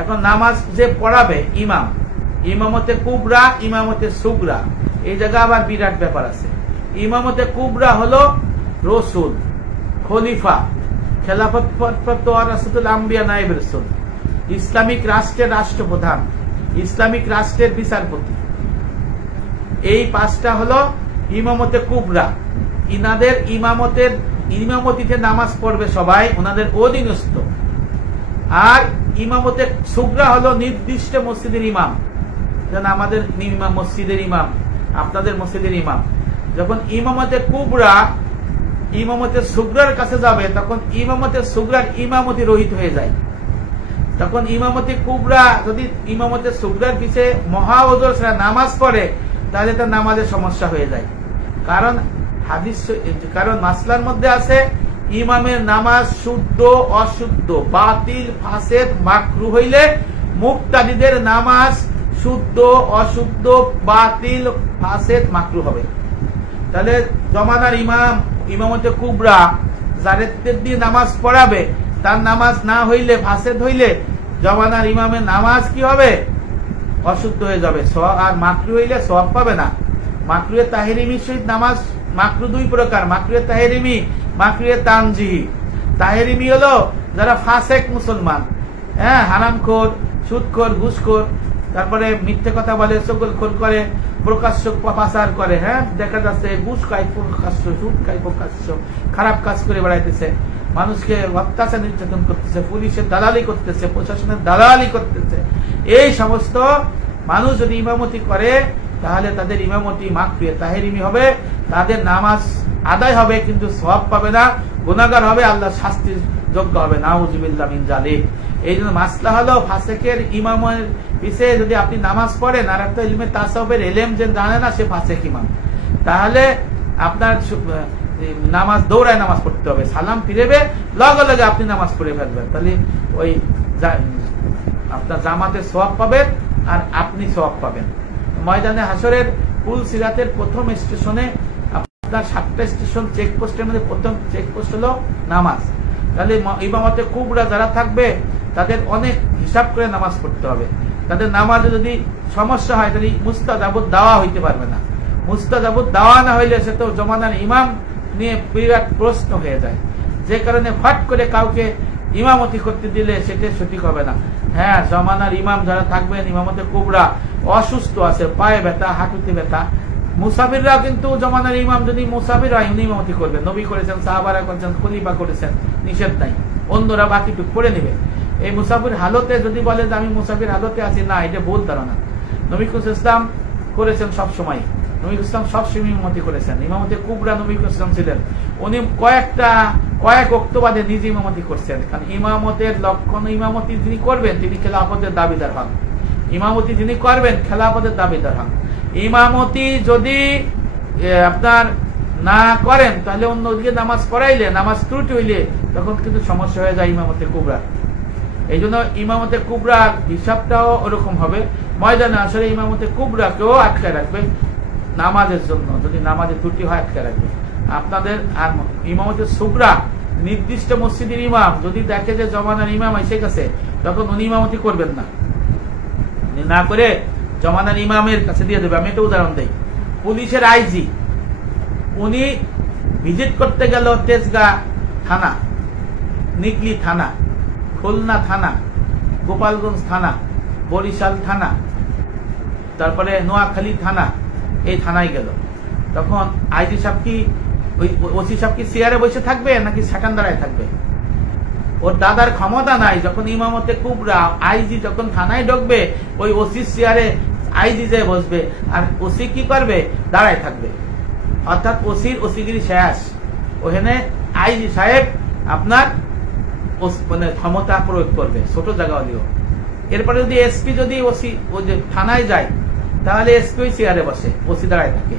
এখন নামাজ যে পড়াবে ইমাম, ইমামতে কুবরা, ইমামতে সুগরা, এই জায়গা আবার বিরাট ব্যাপার আছে। ইমামতে কুবরা হলো রসুল, খলিফা, খেলাফত প্রাপ্ত রাসূলুল আম্বিয়া নায়েব রাসূল, ইসলামিক রাষ্ট্রের রাষ্ট্রপ্রধান, ইসলামিক রাষ্ট্রের বিচারপতি, এই পাঁচটা হলো ইমামতে কুবরা। ইনাদের ইমামতিতে নামাজ পড়বে সবাই, ওনাদের অধীনস্থ। আর ইমামতে সুগরা হলো নির্দিষ্ট মসজিদের ইমাম, যেন আমাদের মসজিদের ইমাম, আপনাদের মসজিদের ইমাম। যখন ইমামতে কুবরা ইমামতে সুগরার কাছে যাবে, তখন ইমামতে সুগরার ইমামতি রহিত হয়ে যায়। তখন ইমামতি কুবরা যদি ইমামতে সুগরার পিছে মহা ওজর নামাজ পড়ে, তাহলে তার নামাজের সমস্যা হয়ে যায়। কারণ মাসলার মধ্যে আছে ইমামের নামাজ শুদ্ধ অশুদ্ধ, বাতিল, ফাসেদ, মাকরু হইলে মুক্তাদিদের নামাজ শুদ্ধ অশুদ্ধ, বাতিল, ফাসেদ, মাকরু হবে। তাহলে জমানার ইমাম ইমামতে কুবরা যাদের দিয়ে নামাজ পড়াবে, তার নামাজ না হইলে, ফাসেদ হইলে, জমানার ইমামের নামাজ কি হবে? অশুদ্ধ হয়ে যাবে। আর মাকরু হইলে সওয়াব পাবে না। মাকরুয়ে তাহরিমি সহিত নামাজ, মাকরু দুই প্রকার, মাকরুয়ে তাহরিমি, মাকরুয়ে তানজিহি। তাহরিমি হলো যারা ফাসেক মুসলমান, হ্যাঁ, হারামখোর, সুদখোর, ঘুষখোর, তারপরে মিথ্যে কথা বলে, চগলখোর করে, প্রকাশ্য পাচার করে, হ্যাঁ, দেখা যাচ্ছে ঘুষ খায় প্রকাশ্য, সুদ খায় প্রকাশ্য, খারাপ কাজ করে বেড়াইতেছে, মানুষকে অত্যাচার নির্যাতন করতেছে, পুলিশের দালালি করতেছে, প্রশাসনের দালালি করতেছে। এই সমস্ত মানুষ যদি ইমামতি করে, তাহলে তাদের ইমামতি মাকরুয়ে তাহরিমি হবে, তাদের নামাজ আদায় হবে কিন্তু সওয়াব পাবে না, গুনাহগার হবে, আল্লাহ শাস্তির যোগ্য হবে। নাউযুবিল্লাহ মিন যালিক। এই জন্য মাসলা হলো ফাসেকের ইমামের পিছে যদি আপনি নামাজ পড়েন, আর একটা ইলমে তাসাউফের ইলম যে জানে না, সে ফাসেক ইমাম, তাহলে আপনার নামাজ দৌড়ায় নামাজ পড়তে হবে। সালাম ফিরেবে, লগে লগে আপনি নামাজ পড়ে ফেলবেন, তাহলে ওই আপনার জামাতে সওয়াব পাবেন আর আপনি সওয়াব পাবেন। ময়দানে হাসরের কুল সিরাতের প্রথম স্টেশনে আপনার 7টা স্টেশন চেকপোস্টের মধ্যে প্রথম চেকপোস্ট হলো নামাজ। তাহলে ইমামতে কুবরা যারা থাকবে, তাদের অনেক হিসাব করে নামাজ পড়তে হবে। তাদের নামাজে যদি সমস্যা হয়, তাহলে মুস্তাজাবুদ দাওয়া হইতে পারবে না। মুস্তাজাবুদ দাওয়া না হইলে সে তো জমানার ইমাম নিয়ে বিরাট প্রশ্ন হয়ে যায়, যে কারণে ফট করে কাউকে ইমামতি করতে দিলে সেটা সঠিক হবে না। হ্যাঁ, জমানার ইমাম যারা থাকবেন ইমামতে কুবরা, অসুস্থ আছে, পায়ে ব্যথা, হাঁটুতে ব্যথা, মুসাফিররা কিন্তু জমানার ইমাম যদি মুসাফির হয়, উনি ইমামতি করবেন। নবী করেছেন, সাহাবারা করেছেন, খলিফা করেছেন, নিষেধ নাই, অন্যরা বাকিটুকু করে নেবে। এই মুসাফির হালতে যদি বলে যে আমি মুসাফির হালতে আছি, না, এটা ভুল ধারণা। নবী ইসলাম করেছেন সব সময়, নবী ইসলাম সবসময় ইমামতি করেছেন। ইমামতি কুবরা নবী ইসলাম ছিলেন, উনি কয়েক অক্টোবাদে নিজে ইমামতি করছেন। কারণ ইমামতের লক্ষণ, ইমামতি যিনি করবেন তিনি খেলাফতের দাবিদার হন, ইমামতি যিনি করবেন খেলাফতের দাবিদার হন। ইমামতি যদি আপনার না করেন, তাহলে অন্যদিকে নামাজ পড়াইলে, নামাজ ত্রুটি হইলে, তখন কিন্তু সমস্যা হয়ে যায় ইমামতে কুবরা। এই জন্য ইমামতে কুবরার হিসাবটাও ওরকম হবে। ময়দানে আসলে ইমামতে কুবরাকেও আটকে রাখবে নামাজের জন্য, যদি নামাজে ত্রুটি হয় আটকে রাখবে আপনাদের। আর ইমামতে সুগরা নির্দিষ্ট মসজিদের ইমাম যদি দেখে যে জমানার ইমাম এসে গেছে, তখন উনি ইমামতি করবেন না, না করে জমানার ইমামের কাছে দিয়ে দেবে। আমি একটা উদাহরণ দেই, পুলিশের আইজি উনি ভিজিট করতে গেল তেজগাঁ থানা, নিকলি থানা, খুলনা থানা, গোপালগঞ্জ থানা, বরিশাল থানা, তারপরে নোয়াখালী থানা, এই থানায় গেল। তখন আইজি সাহেব কি, ওই ওসি সাহেব কি চেয়ারে বসে থাকবে নাকি সেকেন্দারায় থাকবে? ওর দাদার ক্ষমতা নাই। যখন ইমামতে কুবরা আইজি যখন থানায় ঢুকবে, ওই ওসি চেয়ারে আইজি যে বসবে, আর ওসি কি করবে? দাঁড়ায় থাকবে। অর্থাৎ ওসিগিরি শেষ, ওখানে আইজি সাহেব আপনার মানে ক্ষমতা প্রয়োগ করবে, ছোট জায়গা হলেও। এরপরে যদি এসপি যদি ওসি থানায় যায়, তাহলে এসপি ওই চেয়ারে বসে, ওসি দাঁড়ায় থাকে।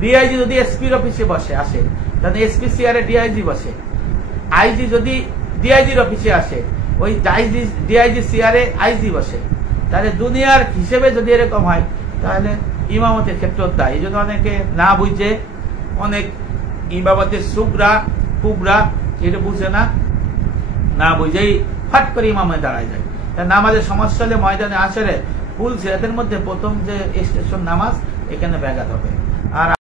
ডিআইজি যদি এসপির অফিসে বসে আসে, তাহলে এসপি চেয়ারে ডিআইজি বসে। আইজি যদি ডিআইজির অফিসে আসে, ওই ডিআইজি চেয়ারে আইজি বসে। তাহলে দুনিয়ার হিসেবে যদি এরকম হয়, তাহলে ইমামতের ক্ষেত্রে দায়। এই জন্য অনেকে না বুঝে, অনেক ইমামতের সুগরা কুবরা এটা বুঝে না, না বুঝেই ফাট করে ইমামে দাঁড়ায় যায়। নামাজের সমস্যা হলে ময়দানে আসরে ফুল সিরাতের মধ্যে প্রথম যে স্টেশন নামাজ এখানে ব্যাঘাত হবে। আর